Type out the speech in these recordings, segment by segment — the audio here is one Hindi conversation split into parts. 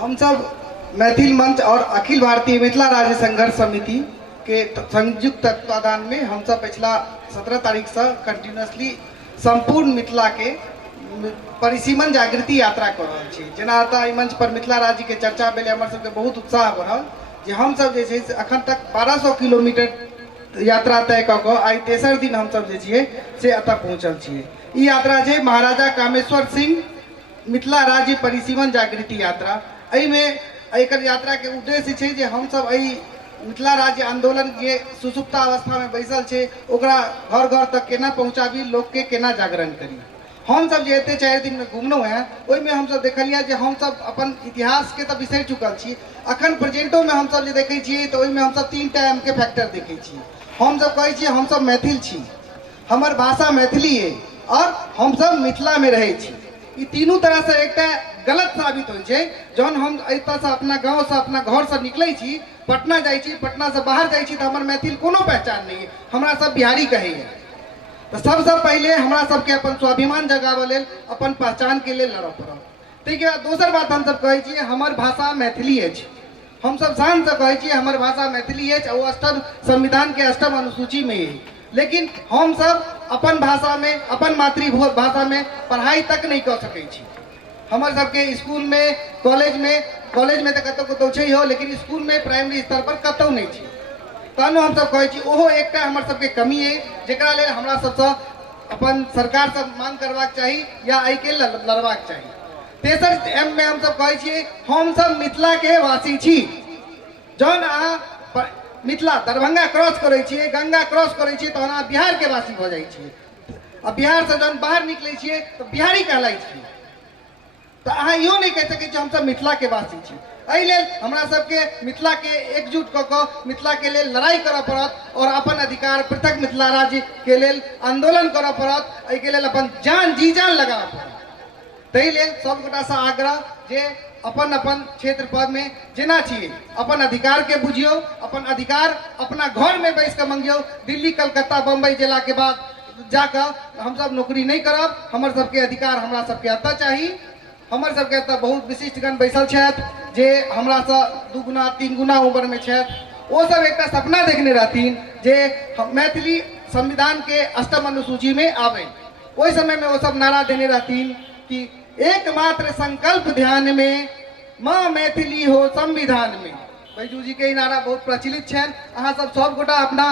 हम सब मैथिल मंच और अखिल भारतीय मिथिला राज्य संघर्ष समिति के संयुक्त तत्वाधान में हम सब पिछला 17 तारीख से कंटिन्यूअसली संपूर्ण मिथिला के परिसीमन जागृति यात्रा कर रहा छी। जेना एतऽ मंच पर मिथिला राज्य के चर्चा भेले, हमर सबके बहुत उत्साह बढ़ल जे हम सब जे छै से अखन तक 1200 किलोमीटर यात्रा तय कऽ कऽ आइ तेसर दिन हम सब जे छियै से एतऽ पहुँचल छियै। ई यात्रा छै महाराजा कामेश्वर सिंह मिथिला राज्य परिसीमन जागृति यात्रा। एहिमे एकर यात्रा के उद्देश्य छै जे हम सब एहि मिथिला राज्य आंदोलन जे सुसुप्ता अवस्था में बैसल छै ओकरा घर घर तक केना पहुँचाबी, लोक के केना जागरण करी। हम सब जे एते 4 दिन में घुमलहुँ हैं ओहिमे हम सब देखलिए जे हम सब अपन इतिहास के तऽ बिसरि चुकल छी। अखन प्रेजेंटो में हम सब जे देखै छियै तऽ ओहिमे हम सब 3 टा के फैक्टर देखै छी। हम सब कहै छियै हम सब मैथिल छी, हमर भाषा मैथिली है और हम सब मिथिला में रहै छी। ई तीनों तरह से एक गलत साबित होइ छै। जहन हम एतऽ से अपना गाँव से अपना घर से निकलै छी, पटना जाइ छी, पटना से बाहर जाइ छी तऽ हमर मैथिल कोनो पहचान नहीं है, हमरा सब बिहारी कहैया। तो सबसे पहले हमरा सबके अपन स्वाभिमान जगाबे लेल अपन पहचान के लेल लड़ऽ पड़त। ताहिके बाद दोसर बात हम सब कहै छियै हमर भाषा मैथिली अछि। हम सब शान से कहै छियै हमर भाषा मैथिली अछि और अष्टम संविधान के अष्टम अनुसूची में है। लेकिन हम सब अपन भाषा में, अपन मातृभाषा में पढ़ाई तक नहीं कर सकै छी। हमर सबके स्कूल में, कॉलेज में तो कतौ कतौ छै हो, लेकिन स्कूल में प्राइमरी स्तर पर कतौ नहीं छै। तहनो हम सब कहै छी ओहो एकटा हमर सबके कमी है, जेकरा लेल हमरा सबसँ अपन सरकार से मांग करबाक चाही या एहि के लड़बाक चाही। तेसर एम में हम सब कहै छी हम सब मिथिला के वासी छी। जहन अहाँ मिथिला दरभंगा क्रॉस करै छियै, गंगा क्रॉस करै छियै तहन अहाँ बिहार के वासी भऽ जाइ छियै। आ बिहार से जहन बाहर निकलै छियै तऽ बिहारी कहलाइ छियै। तो अहाँ इहो नहीं कह सकै छी हम सब मिथिला के वासी छी। एहि लेल हमरा सबके मिथिला के एकजुट कऽ कऽ मिथिला के लेल लड़ाई करऽ पड़त और अपन अधिकार पृथक मिथिला राज्य के लेल आंदोलन करऽ पड़त। एहि के लेल अपन जान जी जान लगाबऽ पड़त। ताहि लेल सब गोटा से आग्रह जे अपन अपन क्षेत्र पर में जेना छियै अपन अधिकार के बुझियो, अपन अधिकार अपना घर में बैस के मंगियो। दिल्ली, कलकत्ता, बम्बई जिला के बाद जाकर हम सब नौकरी नहीं करब। हमर सबके अधिकार हमरा सबके एतऽ चाही। हमर सबके एतऽ बहुत विशिष्टगण बैसल छथि जे हमरा से 2 गुना 3 गुना उम्र में छथि। ओ सब एकटा सपना देखने रहथिन जे मैथिली संविधान के अष्टम अनुसूची में आवे। ओहि समय में वो सब नारा देने रहथिन कि एकमात्र संकल्प ध्यान में, माँ मैथिली हो संविधान में। बैजू जी के नारा बहुत प्रचलित छनि। अहाँ सब गोटा अपना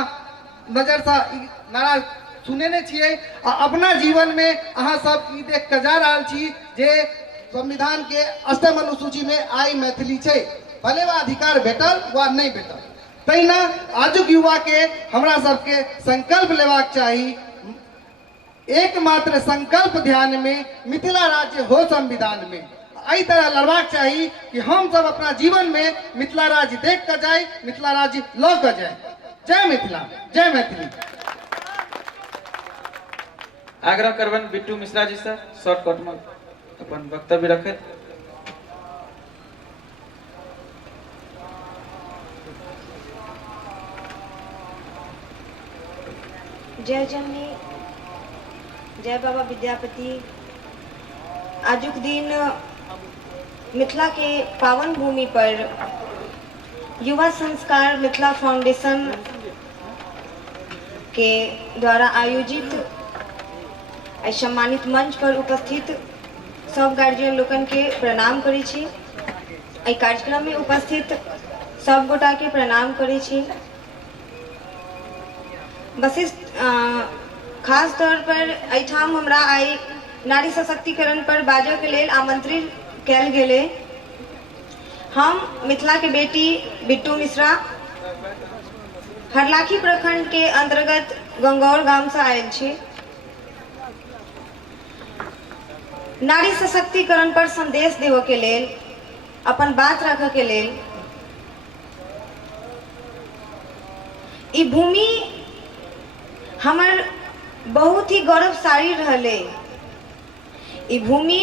नजर से नारा सुनेने छियै आ अपना जीवन में अहाँ सब ई देख के जा रहल छी जे संविधान के अष्टम अनुसूची में आई मैथिली छै। भले वह अधिकार भेटल वा नहीं भेटल, तहिना आजुक युवा के हमरा सबके संकल्प लेबाक चाही। एकमात्र संकल्प ध्यान में, मिथिला राज्य हो संविधान में। एहि तरह लड़बाक चाही कि हम सब अपना जीवन में मिथिला राज्य देख कर जाए, मिथिला राज्य लऽ कर जाए। जय मिथिला, जय मैथिली। आग्रह करबन बिट्टू मिश्रा जी से शॉर्टकट में अपन वक्तव्य रखे। जय जननी, जय बाबा विद्यापति। आजुक दिन मिथिला के पावन भूमि पर युवा संस्कार मिथिला फाउंडेशन के द्वारा आयोजित सम्मानित मंच पर उपस्थित सब गार्जियन लोकन के प्रणाम करै छी। एहि कार्यक्रम में उपस्थित सब गोटा के प्रणाम करै छी। वशिष्ठ खास तौर पर एहिठाम हमरा आई नारी सशक्तिकरण पर बाजऽ के लेल आमंत्रित कयल गेलै। हम मिथिला के बेटी बिट्टू मिश्रा हरलाखी प्रखंड के अंतर्गत गंगौर गांव से आयल छी। नारी सशक्तिकरण पर संदेश देव के लेल, अपन बात रख के लेल। ई भूमि हमर बहुत ही गौरवशाली रहले। ई भूमि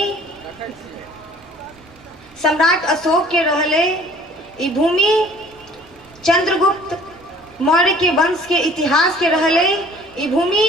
सम्राट अशोक के रहले। ई भूमि चंद्रगुप्त मौर्य के वंश के इतिहास के रहले। ई भूमि